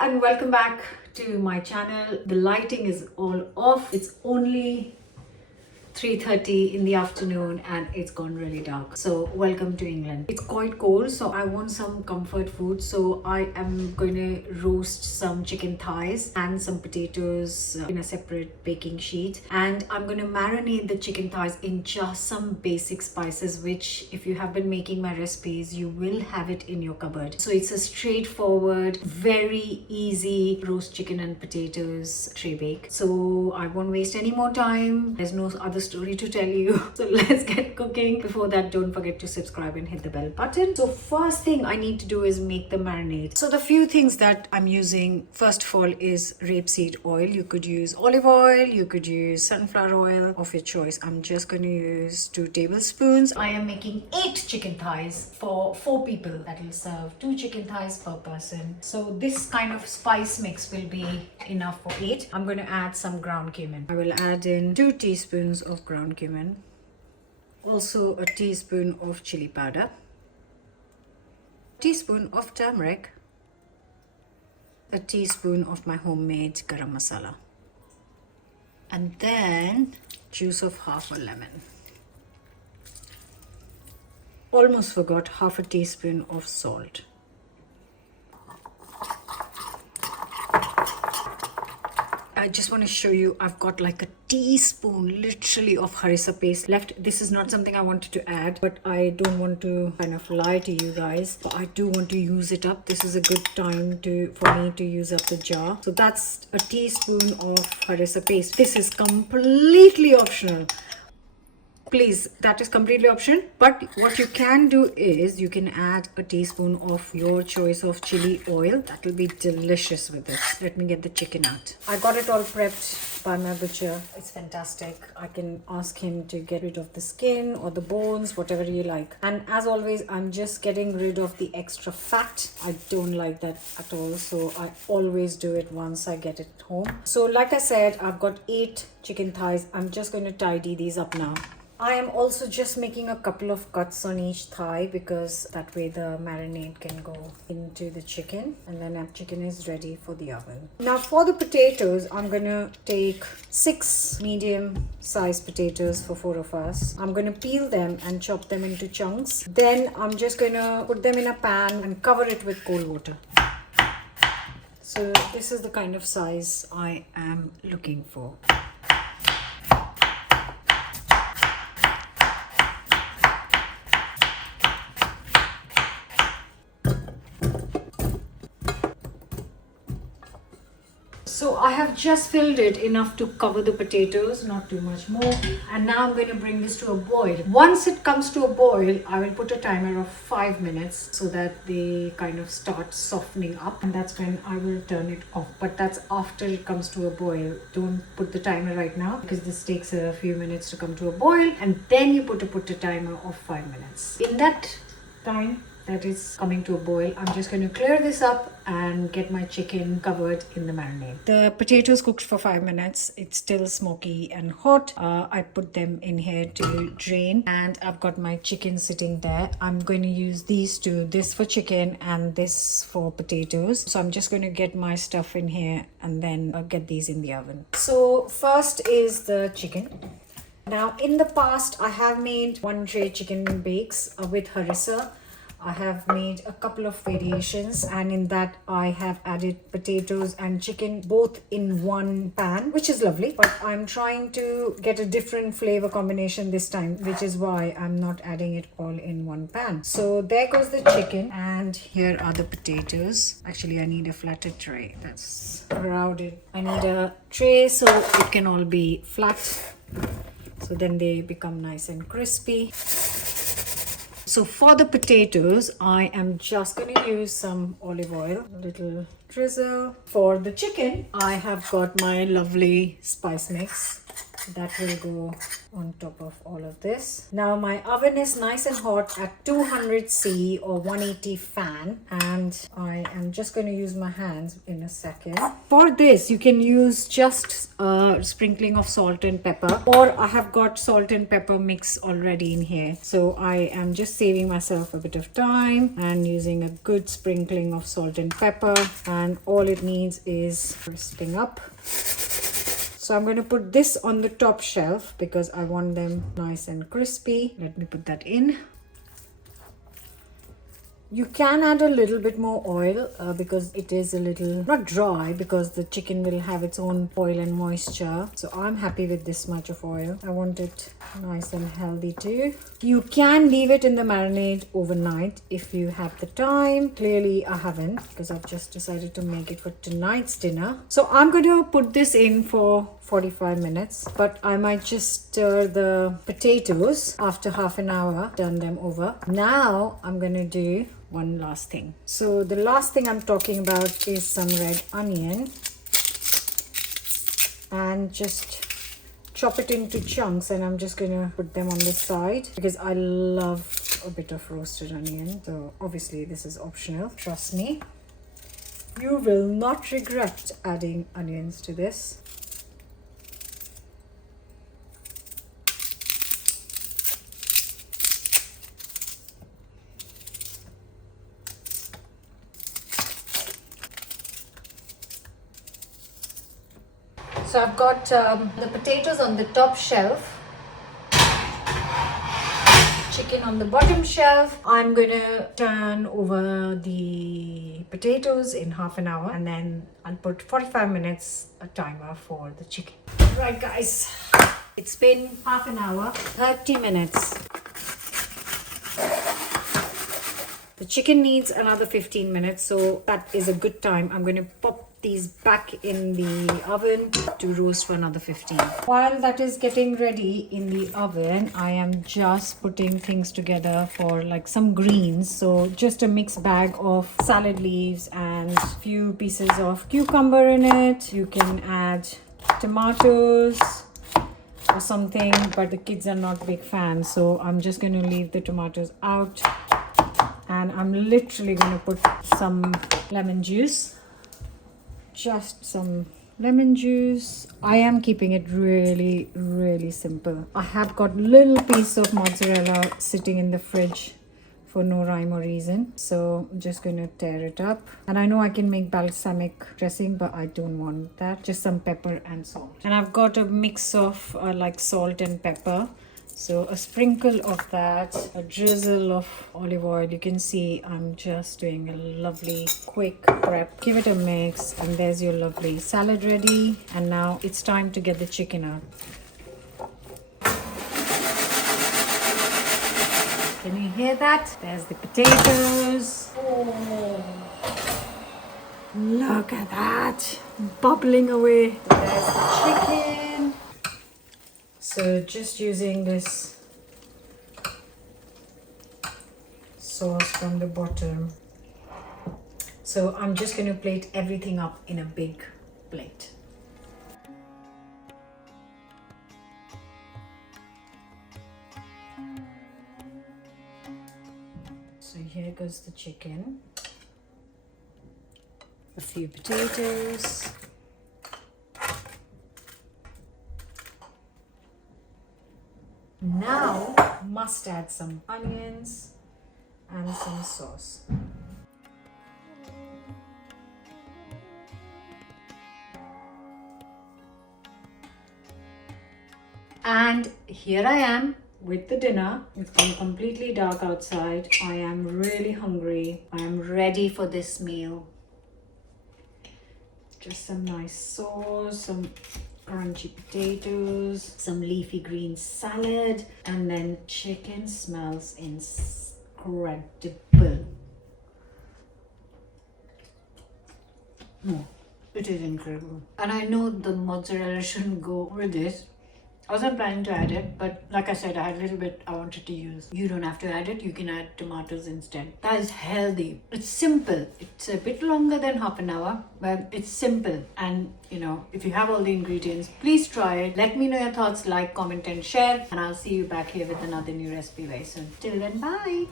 and welcome back to my channel. The lighting is all off. It's only 3:30 in the afternoon and it's gone really dark. So welcome to England. It's quite cold, so I want some comfort food. So I am going to roast some chicken thighs and some potatoes in a separate baking sheet. And I'm going to marinate the chicken thighs in just some basic spices, which if you have been making my recipes, you will have it in your cupboard. So it's a straightforward, very easy roast chicken and potatoes tray bake. So I won't waste any more time. There's no other story to tell you. So let's get cooking. Before that, don't forget to subscribe and hit the bell button. So first thing I need to do is make the marinade. So the few things that I'm using, first of all, is rapeseed oil. You could use olive oil, you could use sunflower oil of your choice. I'm just going to use 2 tablespoons. I am making 8 chicken thighs for 4 people. That will serve 2 chicken thighs per person. So this kind of spice mix will be enough for 8. I'm going to add some ground cumin. I will add in 2 teaspoons of ground cumin, also a teaspoon of chili powder, teaspoon of turmeric, a teaspoon of my homemade garam masala, and then juice of half a lemon. Almost forgot, half a teaspoon of salt. I just want to show you, I've got like a teaspoon literally of harissa paste left. This is not something I wanted to add, but I don't want to kind of lie to you guys, but I do want to use it up. This is a good time for me to use up the jar. So that's a teaspoon of harissa paste. This is completely optional. Please, that is completely optional, but what you can do is you can add a teaspoon of your choice of chili oil. That will be delicious with this. Let me get the chicken out. I got it all prepped by my butcher. It's fantastic. I can ask him to get rid of the skin or the bones, whatever you like. And as always, I'm just getting rid of the extra fat. I don't like that at all, so I always do it once I get it home. So like I said, I've got 8 chicken thighs. I'm just going to tidy these up now. I am also just making a couple of cuts on each thigh because that way the marinade can go into the chicken, and then our chicken is ready for the oven. Now for the potatoes, I'm gonna take 6 medium sized potatoes for 4 of us. I'm gonna peel them and chop them into chunks. Then I'm just gonna put them in a pan and cover it with cold water. So this is the kind of size I am looking for. So I have just filled it enough to cover the potatoes, not too much more. And now I'm going to bring this to a boil. Once it comes to a boil, I will put a timer of 5 minutes so that they kind of start softening up. And that's when I will turn it off. But that's after it comes to a boil. Don't put the timer right now because this takes a few minutes to come to a boil. And then you put a timer of 5 minutes. In that time that is coming to a boil, I'm just going to clear this up and get my chicken covered in the marinade. The potatoes cooked for 5 minutes. It's still smoky and hot. I put them in here to drain, and I've got my chicken sitting there. I'm going to use these two, this for chicken and this for potatoes. So I'm just going to get my stuff in here and then get these in the oven. So first is the chicken. Now in the past, I have made 1 tray chicken bakes with harissa. I have made a couple of variations, and in that I have added potatoes and chicken both in one pan, which is lovely, but I'm trying to get a different flavor combination this time, which is why I'm not adding it all in one pan. So there goes the chicken, and here are the potatoes. Actually, I need a flatter tray. That's crowded. I need a tray so it can all be flat, so then they become nice and crispy. So for the potatoes, I am just going to use some olive oil, a little drizzle. For the chicken, I have got my lovely spice mix. That will go on top of all of this. Now my oven is nice and hot at 200C or 180 fan, and I am just going to use my hands in a second. For this you can use just a sprinkling of salt and pepper, or I have got salt and pepper mix already in here, so I am just saving myself a bit of time and using a good sprinkling of salt and pepper, and all it needs is crisping up. So I'm going to put this on the top shelf because I want them nice and crispy. Let me put that in. You can add a little bit more oil because it is a little not dry, because the chicken will have its own oil and moisture. So I'm happy with this much of oil. I want it nice and healthy too. You can leave it in the marinade overnight if you have the time. Clearly I haven't, because I've just decided to make it for tonight's dinner. So I'm going to put this in for 45 minutes, but I might just stir the potatoes after half an hour, turn them over. Now I'm going to do one last thing. So the last thing I'm talking about is some red onion, and just chop it into chunks, and I'm just going to put them on the side because I love a bit of roasted onion. So obviously this is optional. Trust me, you will not regret adding onions to this. So I've got the potatoes on the top shelf, chicken on the bottom shelf. I'm going to turn over the potatoes in half an hour, and then I'll put 45 minutes a timer for the chicken. Right guys, it's been half an hour, 30 minutes. The chicken needs another 15 minutes, so that is a good time. I'm going to pop these back in the oven to roast for another 15. While that is getting ready in the oven, I am just putting things together for like some greens. So just a mixed bag of salad leaves and a few pieces of cucumber in it. You can add tomatoes or something, but the kids are not big fans, so I'm just going to leave the tomatoes out. And I'm literally going to put some lemon juice. Just some lemon juice. I am keeping it really simple. I have got little piece of mozzarella sitting in the fridge for no rhyme or reason. So I'm just going to tear it up. And I know I can make balsamic dressing, but I don't want that. Just some pepper and salt. And I've got a mix of like salt and pepper. So a sprinkle of that, a drizzle of olive oil. You can see I'm just doing a lovely quick prep. Give it a mix, and there's your lovely salad ready. And now it's time to get the chicken out. Can you hear that? There's the potatoes. Oh, look at that, bubbling away. There's the chicken. So just using this sauce from the bottom. So I'm just going to plate everything up in a big plate. So here goes the chicken, a few potatoes, now must add some onions and some sauce. And here I am with the dinner. It's gone completely dark outside. I am really hungry. I am ready for this meal. Just some nice sauce, some crunchy potatoes, some leafy green salad, and then chicken smells incredible. Oh, it is incredible. And I know the mozzarella shouldn't go with it. I wasn't planning to add it, but like I said, I had a little bit I wanted to use. You don't have to add it. You can add tomatoes instead. That is healthy. It's simple. It's a bit longer than half an hour, but it's simple. And if you have all the ingredients, please try it. Let me know your thoughts, like, comment and share. And I'll see you back here with another new recipe very soon. Till then, bye.